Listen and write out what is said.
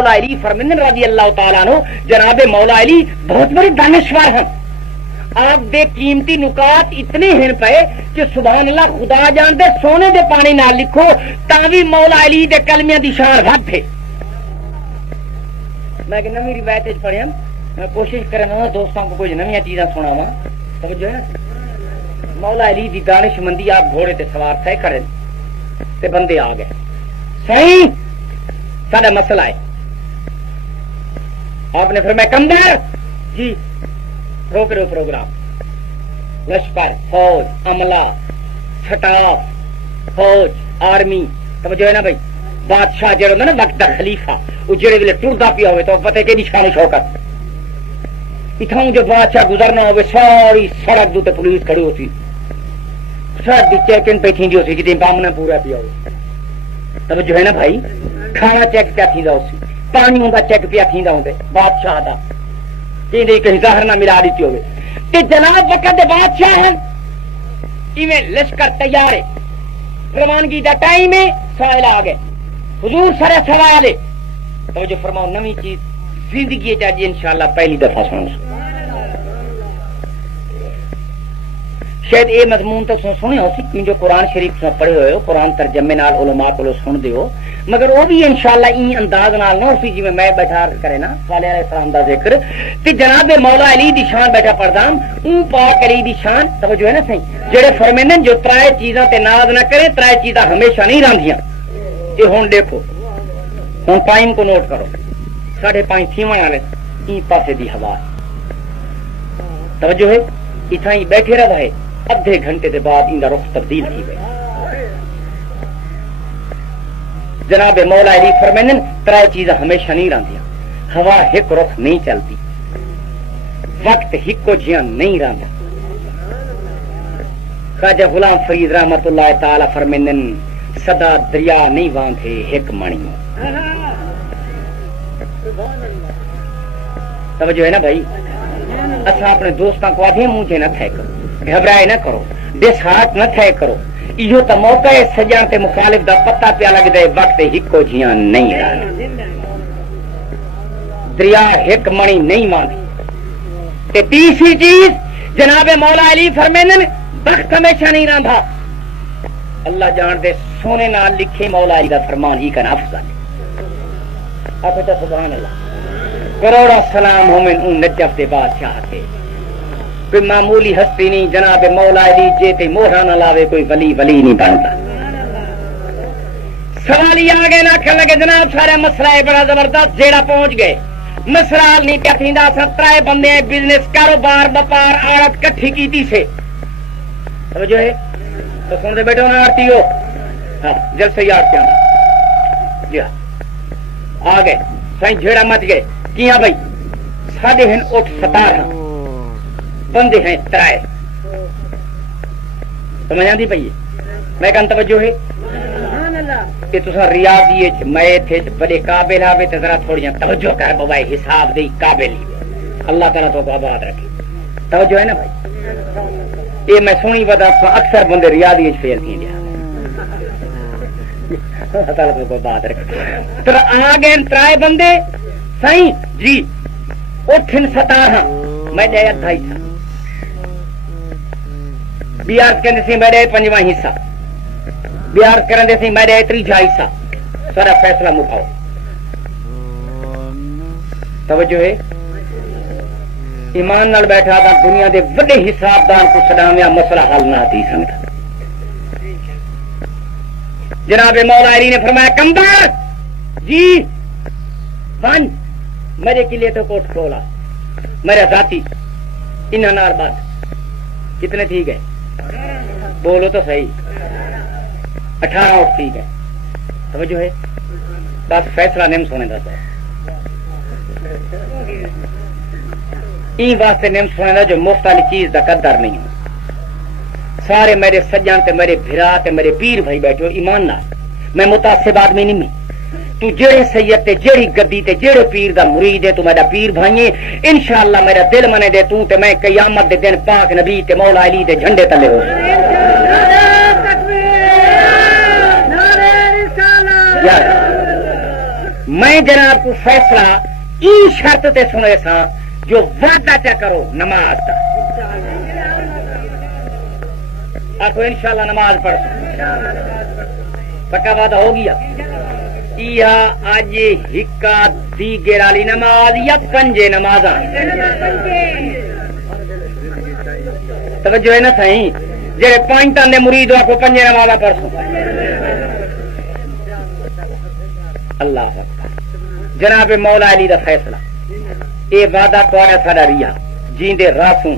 مولا علی فرمند رضی اللہ تعالیٰ عنہ جناب مولا علی بہت بڑے دانشور ہیں. آپ دے قیمتی نکات اتنے ہیں پے کہ سبحان اللہ خدا جان دے سونے دے پانی نہ لکھو تاوی مولا علی دے کلمیاں دی شان گھٹ ہے. میں کہ نویں روایت پڑھیا میں کوشش کرنا دوستوں کو کچھ نویاں چیزاں سناواں. سمجھو ہے مولا علی دی دانش مندی. آپ گھوڑے تے سوار تھے کرے تے بندے آ گئے. صحیح سارا مسئلہ ہے. آپ نے فرمایا کمبر جی روک رہے ہو پروگرام. لشکر فوج عملہ سٹاف فوج آرمی سمجھو ہے نا بھائی. بادشاہ جڑا ہوندا نا وقت دا خلیفہ وہ جڑے ویلے ٹردا پیا ہوئے تو پتہ کہ نشان شوکت اتھاں جو بادشاہ گزرنا ہوئے ساری سڑک دے پولیس کھڑی ہوتی ساری چیکنگ پہ تھیندی ہوتی کہ بام نہ پورا پیا ہو. توجہ ہے نا بھائی. کھانا چیک پیا تھیندا ہوسی پانی دا چیک پیا تھیندا ہوندے بادشاہ دا کہ کہیں ظاہر نہ ملا دیتی ہوئے. تے جناب وقت دے بادشاہ ہیں ایویں لشکر تیار ہے روانگی دا ٹائم ہے. سائل آ گئے حضور سارے سوال ہے. توجہ فرماؤ نویں چیز زندگی چاہیے انشاءاللہ پہلی دفعہ سنو. شاید یہ مضمون تو سنے ہو سی جو قرآن شریف پڑھے ہوئے ہو قرآن ترجمے نال علماء کو سن دے ہو مگر وہ بھی انشاءاللہ این انداز نال نہ اسی جی میں بیٹھا کرے نا صالح علیہ السلام دا ذکر تے جناب مولا علی دی شان بیٹھا پڑھدا اون پاک علی دی شان. توجہ ہے نا صحیح جڑے فرمیندے جو ترائے چیزاں تے ناز نہ کرے ترائے چیزاں ہمیشہ نہیں رہندیاں. یہ ہن دیکھو ہن ٹائم کو نوٹ کرو 5:30 تھیویں والے این پاسے دی ہوا. توجہ ہے اتھاں ہی بیٹھے رہے ادھے گھنٹے دے بعد ان کا رخ تبدیل کی گئی. جناب مولا علی فرمائن ترائے چیزاں ہمیشہ نہیں رہندیاں. ہوا ایک رخ نہیں چلتی وقت ہکو جیاں نہیں رہندا. خواجہ غلام فرید رحمت اللہ تعالی فرمائن سدا دریا نہیں واندھے ایک مانی. توجہ ہے نا بھائی. اچھا اپنے دوستاں کو آدھے منہ نہ تھے کرو گھبرائے نہ کرو ڈس ہارٹ نہ تھے کرو. یہ تو موقع ہے سجان تے مخالف دا پتہ پیا لگ دے وقت ہکو جیاں نہیں رہنا. دریا ایک منی نہیں ماندی. تے تیسری چیز جناب مولا علی فرمائن وقت ہمیشہ نہیں رہندا. اللہ جان دے سونے نال لکھے مولا علی دا فرمان ہی کا افضل. آپ تو سبحان اللہ کروڑا سلام ہومن اون نجف دے بادشاہ کے کوئی معمولی ہستی نہیں. جناب مولا علی جے تے موہرا نہ لاوے کوئی ولی ولی نہیں بنتا. سوال یہ آگے نہ کر لگے جناب سارا مسئلہ ہے بڑا زبردست جیڑا پہنچ گئے. مسئلہ نہیں پیا تھیندا. سترائے بندے بزنس کاروبار وپار عورت کٹھی کیتی سے. سمجھو ہے تو سن دے بیٹھو نا آرتی ہو ہاں جلسے یاد کیا جی آ گئے سائیں جھیڑا مچ گئے. کیا بھائی ساڑھے ہیں 17 بندے ہیں ترائے. سمجھ آندی پئی میں کہن توجہ ہے کہ تساں ریاضی میں تھے بڑے قابل آوے تے ذرا تھوڑیاں توجہ کر بوائے حساب دی قابل. اللہ تعالیٰ تو کو آباد رکھے. توجہ ہے نا بھائی. یہ میں سنی ودا اکثر بندے ریاضی فیل تھی گیا. اللہ تعالیٰ تو کو آباد رکھے. تو آ گئے ترائے بندے سائیں جی اٹھن 17 میں دے 28 تھا. بیار کرنے سے میں دے 5واں حصہ بیار کرنے سے میں دے 3 حصہ. سارا فیصلہ مکاؤ. توجہ ہے ایمان نال بیٹھا تھا دنیا دے وڈے حساب دان کو سداویا مسئلہ حل نہ تھی سمجھ. جناب مولا علی نے فرمایا کمبر جی ون میرے کے لیے تو کوٹ کھولا میرا ذاتی انہاں نال بات کتنے ٹھیک ہے بولو تو صحیح 18 اٹھ ٹھیک ہے. توجہ ہے بس فیصلہ نیم سونے دا ہے این واسطے نیم سونے دا جو مفت والی چیز دا قدر نہیں ہو. سارے میرے سجان تے میرے بھرا تے میرے پیر بھائی بیٹھو ایمان نال میں متعصب آدمی نہیں. تو جڑے سید تے جڑی گدی تے جڑے پیر دا مرید ہے تو میرا پیر بھائی انشاءاللہ میرا دل منے دے تو تے میں قیامت دے دن پاک نبی تے مولا علی دے جھنڈے تلے ہو. میں جناب کو فیصلہ ای شرط تے سنے سا جو وعدہ چا کرو نماز کا آپ کو انشاءاللہ نماز پڑھ پکا وعدہ ہو گیا آج ہکا دیگر والی نماز یا پنجے نماز توجہ ہے نا سائیں جڑے پوائنٹاں دے مرید آپ کو پنجے نماز پڑھو اللہ اکبر جناب مولا علی دا فیصلہ اے وعدہ تو ساڈا ریا جیندے راسوں